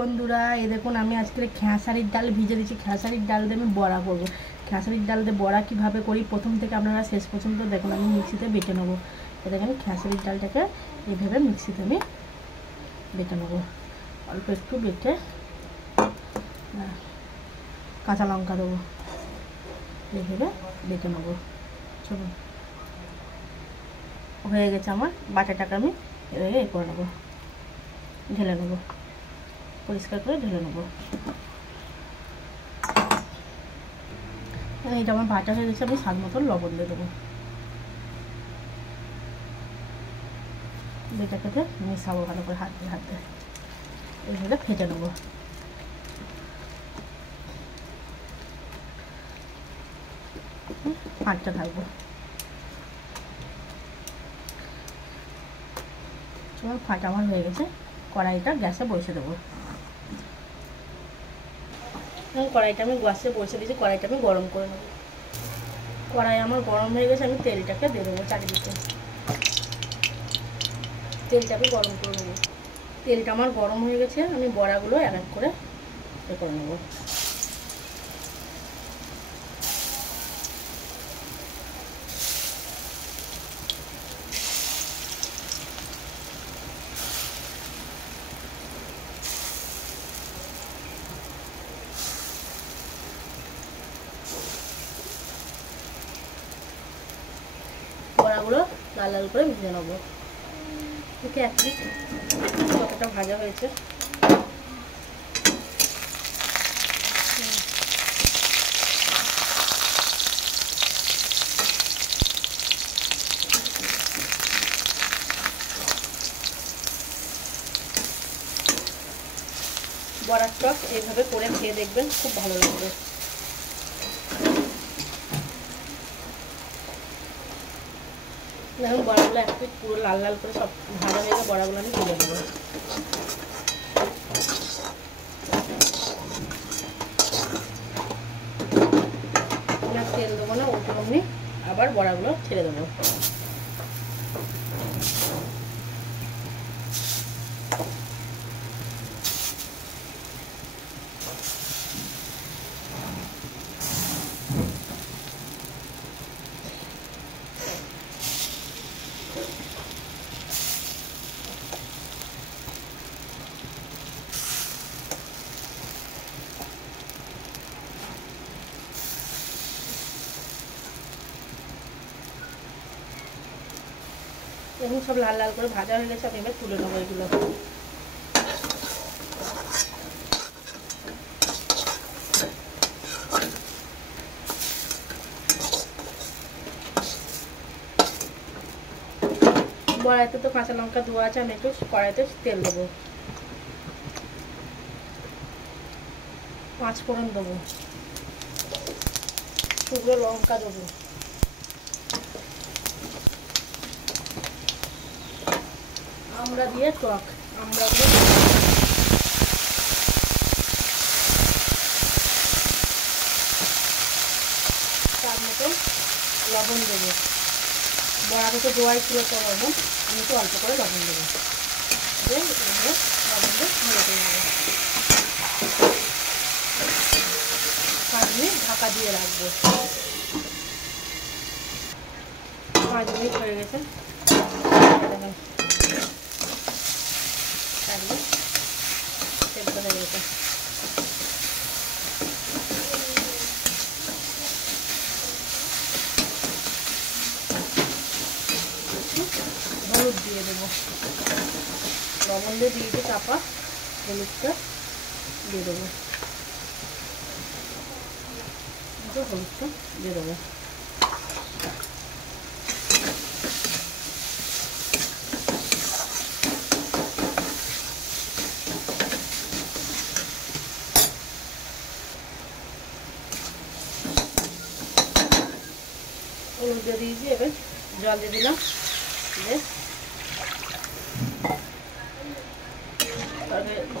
বন্ধুরা, এই দেখুন আমি আজকে খেসারির ডাল ভিজে দিচ্ছি। খেসারির ডাল দিয়ে আমি বড়া করবো। খেসারির ডাল দিয়ে বড়া কীভাবে করি প্রথম থেকে আপনারা শেষ পর্যন্ত দেখুন। আমি মিক্সিতে বেটে নেবো। দেখেন খেসারির ডালটাকে এইভাবে মিক্সিতে আমি বেটে নেবো। অল্প একটু বেটে কাঁচা লঙ্কা দেবো, এইভাবে বেটে নেবো। চলুন, হয়ে গেছে আমার বাটাটাকে আমি এভাবে করে নেবো, ঢেলে নেবো, পরিষ্কার করে ঢেলে নেবো। এটা আমার বাটা হয়ে গেছে। আমি স্বাদ মতন লবণ দিয়ে দেবো। এটাকে মেশাবো ভালো করে হাত দিয়ে এইভাবে ফেটে নেবো। ফাঁকটা থাকবো। ফাঁটা আমার হয়ে গেছে। কড়াইটা গ্যাসে বসে দেবো। কড়াইটা আমি গ্যাসে বসে দিয়েছি। কড়াইটা আমি গরম করে নেবো। কড়াই আমার গরম হয়ে গেছে। আমি তেলটাকে দিয়ে দেবো চারিদিকে। তেলটা আমি গরম করে নেবো। তেলটা আমার গরম হয়ে গেছে। আমি বড়াগুলো এক এক করে করে নেবো। বড়াগুলো লাল লাল করে ভেজে নেবো। দেখে এক পিস কতটা ভাজা হয়েছে। বড়ার চপ এইভাবে করে খেয়ে দেখবেন, খুব ভালো লাগবে। দেখুন বড়াগুলো একটু পুরো লাল লাল করে সব ভাজা হয়ে গেলে বড়াগুলো আমি তুলে নেবো। তেল দেবো না, ওটা আমি আবার বড়াগুলো ছেড়ে দেবো। এখন সব লাল লাল করে ভাজা হয়ে গেছে। আমি এবার তুলে নেবো এগুলো। বড়াইতে তো কাঁচা লঙ্কা ধোয়া আছে। আমি একটু কড়াইতে তেল দেবো, 5 ফোড়ন দেবো, শুকনো লঙ্কা দেবো, আমড়া দিয়ে টক, আমড়া দিয়ে তার মতো লবণ দেবো। বড়াটা তো দোয়াই ছিল তো লবণ, আমি একটু অল্প করে লবণ দেবো। লবণ দিয়ে ভালো করে নেবো। 5 মিনিট ঢাকা দিয়ে রাখবো। 5 মিনিট হয়ে গেছে। সেদ্ধ হয়ে গেছে। হলুদ দিয়ে দেবো। লবণ দিয়ে দিয়েছি চাপা, হলুদটা দিয়ে দেবো। হলুদটা দিয়ে দেবো। হলুদ দিয়ে দিয়েছি। এবার জল দিয়ে দিলাম।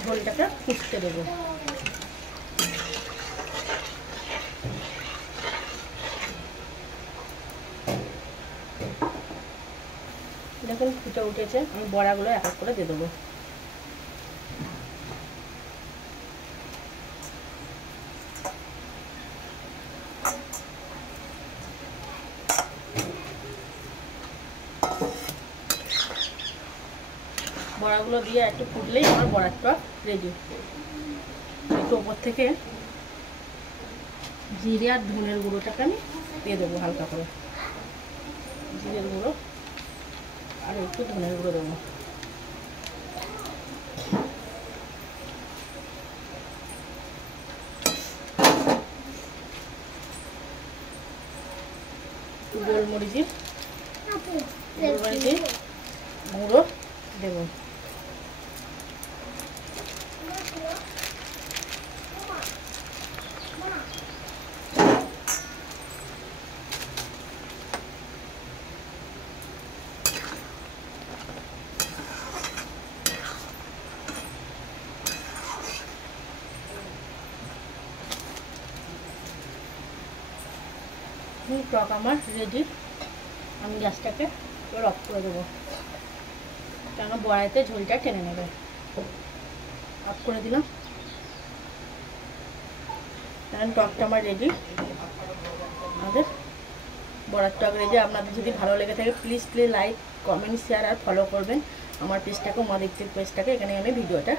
ঝোলটাকে ফুটতে দেবো। দেখুন ফুটে উঠেছে। আমি বড়াগুলো এক এক করে দিয়ে দেবো। বড়াগুলো দিয়ে একটু ফুটলেই আমার বড়ার টক রেডি। একটু ওপর থেকে জিরে আর ধনের গুঁড়োটাকে আমি দিয়ে দেবো হালকা করে, জিরের গুঁড়ো আর একটু ধনের গুঁড়ো দেবো। গোলমরিচের গুঁড়ো দেবো। টক আমার রেডি। আমি গ্যাসটাকে এবার অফ করে দেবো, কেন বড়াইতে ঝোলটা টেনে নেবে। অফ করে দিলাম। কারণ টকটা আমার রেডি, আমাদের বড়ার টক রেডি। আপনাদের যদি ভালো লেগে থাকে প্লিজ লাইক, কমেন্ট, শেয়ার আর ফলো করবেন আমার পেজটাকে, মা দেখতে পেজটাকে। এখানে আমি ভিডিওটা